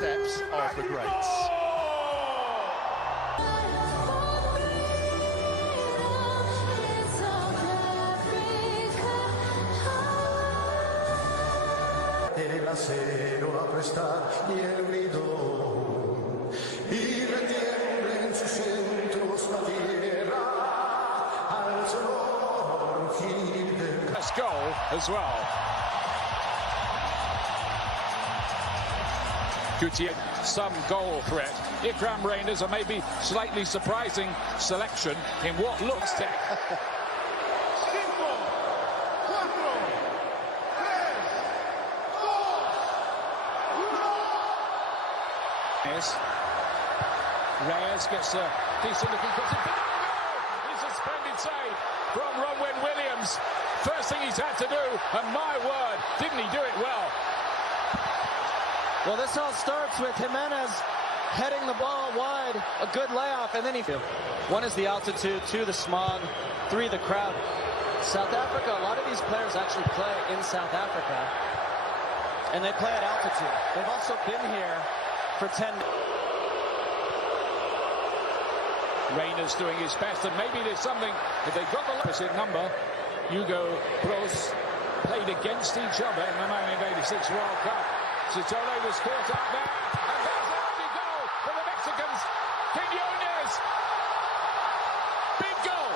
footsteps of the greats. El acero a prestar y el grito y retiembla en sus centros la tierra al sonoro rugir del... Let's go as well. Gutierrez, some goal threat. Ikram Reyners, a maybe slightly surprising selection in what looks tech. Reyes gets a decent looking cross. It's a splendid save from Ronwen Williams. First thing he's had to do, and my word, didn't he do it well? Well, this all starts with Jimenez heading the ball wide, a good layoff, and then he... One is the altitude, two, the smog, three, the crowd. South Africa, a lot of these players actually play in South Africa, and they play at altitude. They've also been here for 10 minutes. Reyners doing his best, and maybe there's something, if they got the opposite number. Hugo Bros played against each other in the 1986 World Cup. Sitole was caught out there, and there's an early goal for the Mexicans. Quinones, big goal.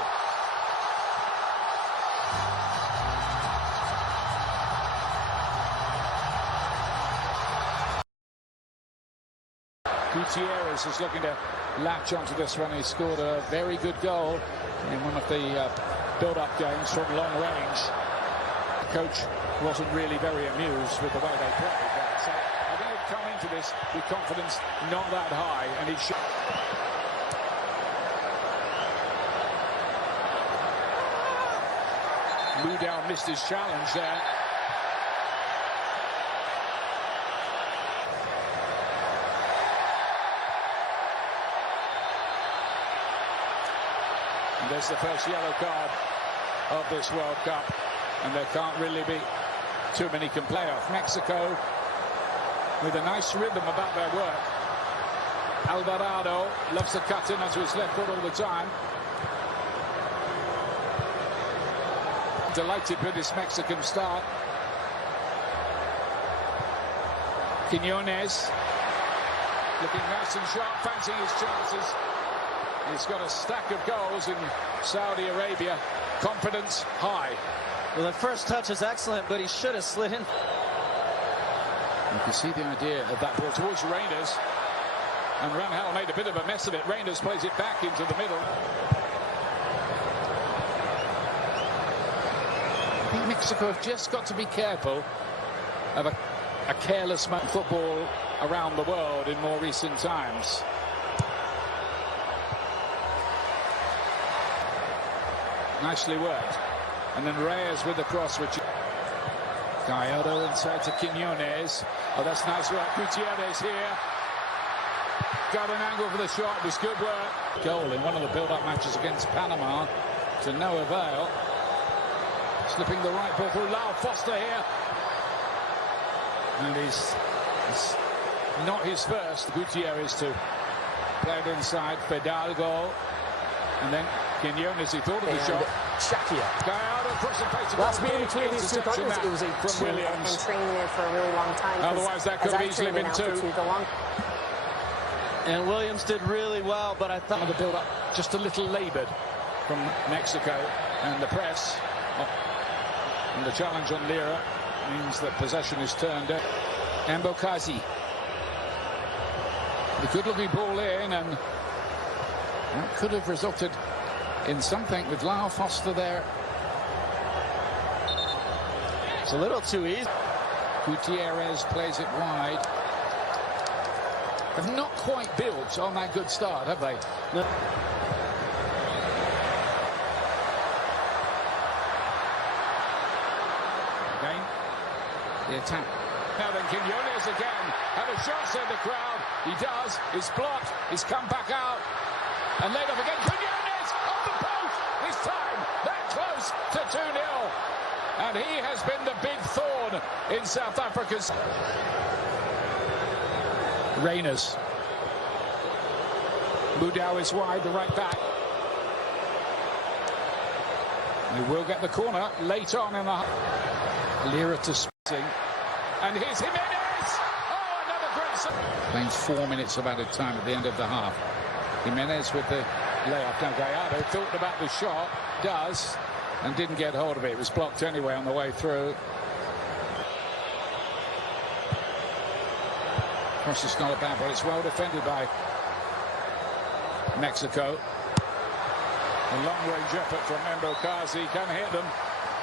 Gutierrez is looking to latch onto this one. He scored a very good goal in one of the build-up games from long range. The coach wasn't really very amused with the way they played. So I think he'd come into this with confidence not that high, and he should. Ludau missed his challenge there. And there's the first yellow card of this World Cup, and there can't really be too many can play off. Mexico with a nice rhythm about their work. Alvarado loves to cut in onto his left foot all the time. Delighted with this Mexican start. Quinones looking nice and sharp, fancying his chances. He's got a stack of goals in Saudi Arabia. Confidence high. Well, the first touch is excellent, but he should have slid in. You can see the idea of that ball towards Reyners. And Rangel made a bit of a mess of it. Reyners plays it back into the middle. I think Mexico have just got to be careful of a careless football around the world in more recent times. Nicely worked. And then Reyes with the cross, which... Gallardo inside to Quinones. Oh, that's nice work. Gutierrez here. Got an angle for the shot. It was good work. Goal in one of the build-up matches against Panama to no avail. Slipping the right ball through. Raul Foster here. And he's not his first. Gutierrez to play it inside. Fidalgo. And then Quinones, he thought of the shot. Shakir. Gallardo across the face. Last meeting between these two countries, it was a from Williams. And training there for a really long time. Otherwise, that could have easily been two. And Williams did really well, but I thought the build-up just a little laboured from Mexico, and the press and the challenge on Lira means that possession is turned out. Ambokazi, the good-looking ball in, and that could have resulted in something with Raul Foster there. It's a little too easy. Gutierrez plays it wide. Have not quite built on that good start, have they? No. Again, the attack. Now then, Quinones again. Had a shot, said the crowd. He does. It's blocked. He's come back out. And laid off again. Quinones on the post. This time, that close to 2-0. And he has been the big thorn in South Africa's... Reyners. Budau is wide, the right back. He will get the corner late on in the... Lira to spring. And here's Jimenez! Oh, another great save! Playing 4 minutes of added time at the end of the half. Jimenez with the layoff. Now Gallardo thought about the shot, does, and didn't get hold of it. It was blocked anyway on the way through. Cross is not a bad, but it's well defended by Mexico. A long-range effort from Kazi, can hit them,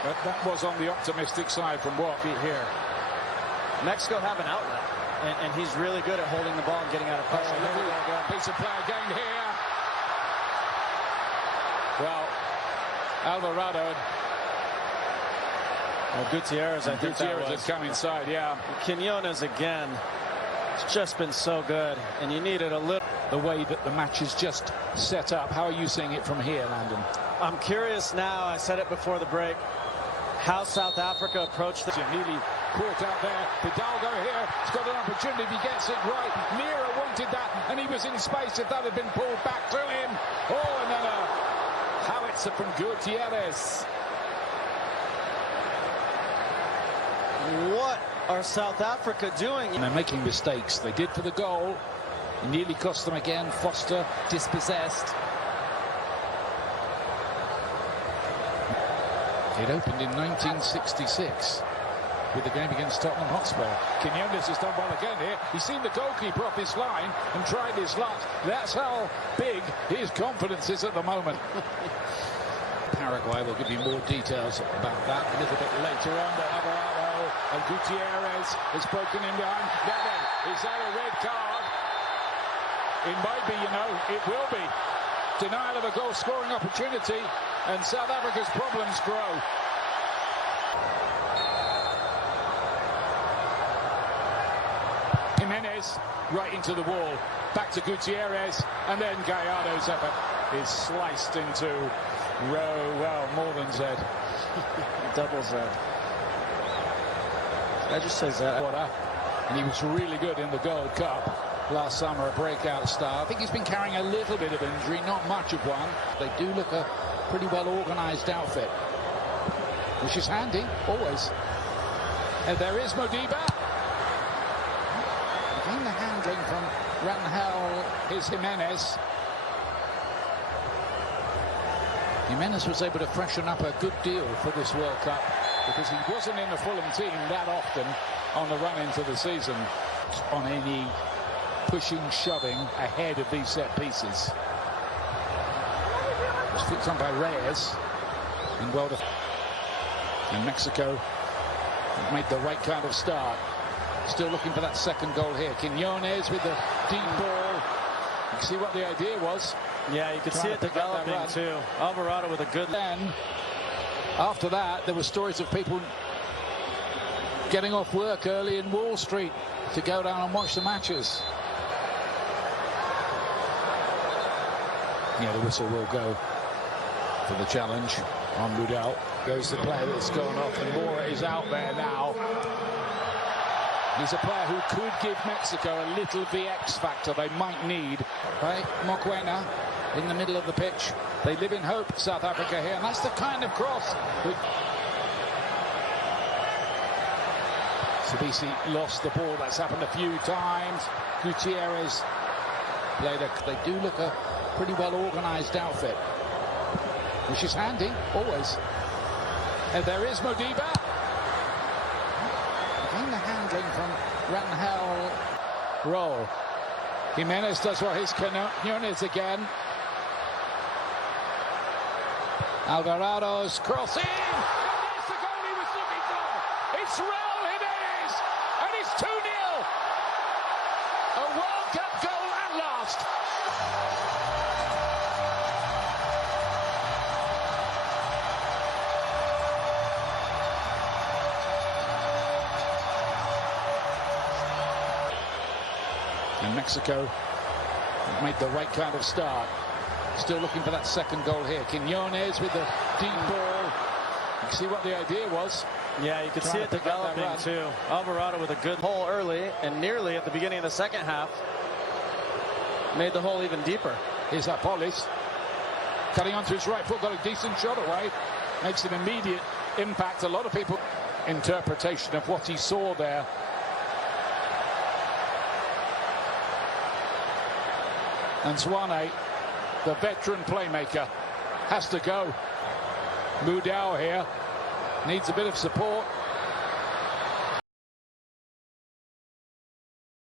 but that was on the optimistic side from what here. Mexico have an outlet, and he's really good at holding the ball and getting out of pressure. Piece of play again here. Well, Alvarado. Gutierrez, I think Gutierrez has come inside, yeah. Quinones again. It's just been so good, and you needed a little. The way that the match is just set up, how are you seeing it from here, Landon? I'm curious now, I said it before the break, how South Africa approached the... Nearly caught out there. Hidalgo here, he's got an opportunity, he gets it right. Lira wanted that, and he was in space if that had been pulled back to him. Oh, and then a howitzer from Gutierrez. What are South Africa doing? And they're making mistakes. They did for the goal. It nearly cost them again. Foster dispossessed. It opened in 1966 with the game against Tottenham Hotspur. Quinones has done well again here. He's seen the goalkeeper off his line and tried his luck. That's how big his confidence is at the moment. Paraguay will give you more details about that a little bit later on. But Alvarado and Gutierrez has broken him behind. Is that a red card? It might be, you know, it will be. Denial of a goal-scoring opportunity, and South Africa's problems grow. Jimenez right into the wall. Back to Gutierrez, and then Gallardo's effort is sliced into well, more than Z. Double Z. I just say Z. And he was really good in the Gold Cup last summer, a breakout star. I think he's been carrying a little bit of injury, not much of one. They do look a pretty well organised outfit, which is handy, always. And there is Modiba. Again, the handling from Rangel. Here's Jimenez. Jimenez was able to freshen up a good deal for this World Cup because he wasn't in the Fulham team that often on the run into the season. On any pushing, shoving ahead of these set pieces. It's flicked on by Reyes. And well done. And Mexico have made the right kind of start. Still looking for that second goal here. Quinones with the deep ball. You can see what the idea was. Yeah, you could see it developing too. Alvarado with a good... Then, after that, there were stories of people getting off work early in Wall Street to go down and watch the matches. Yeah, the whistle will go for the challenge on Budau. Goes the player that's gone off, and Mora is out there now. He's a player who could give Mexico a little of the X factor they might need. Right, Moquena in the middle of the pitch. They live in hope, South Africa here, and that's the kind of cross. Sabisi lost the ball. That's happened a few times. Gutierrez played they do look a pretty well organised outfit, which is handy, always. And there is Modiba. Again, the handling from Rangel. Raul. Jimenez does what his Quinones again. Alvarado's crossing. And that's the goal he was looking for. It's Raul Jimenez, and it's 2-0. A World Cup goal at last. And Mexico have made the right kind of start. Still looking for that second goal here. Quinones with the deep ball. You can see what the idea was. Yeah, you could see it developing too. Alvarado with a good hole early and nearly at the beginning of the second half. Made the hole even deeper. Here's Apolis. Cutting onto his right foot, got a decent shot away. Makes an immediate impact. A lot of people interpretation of what he saw there. And Swane, the veteran playmaker, has to go. Mudau here needs a bit of support.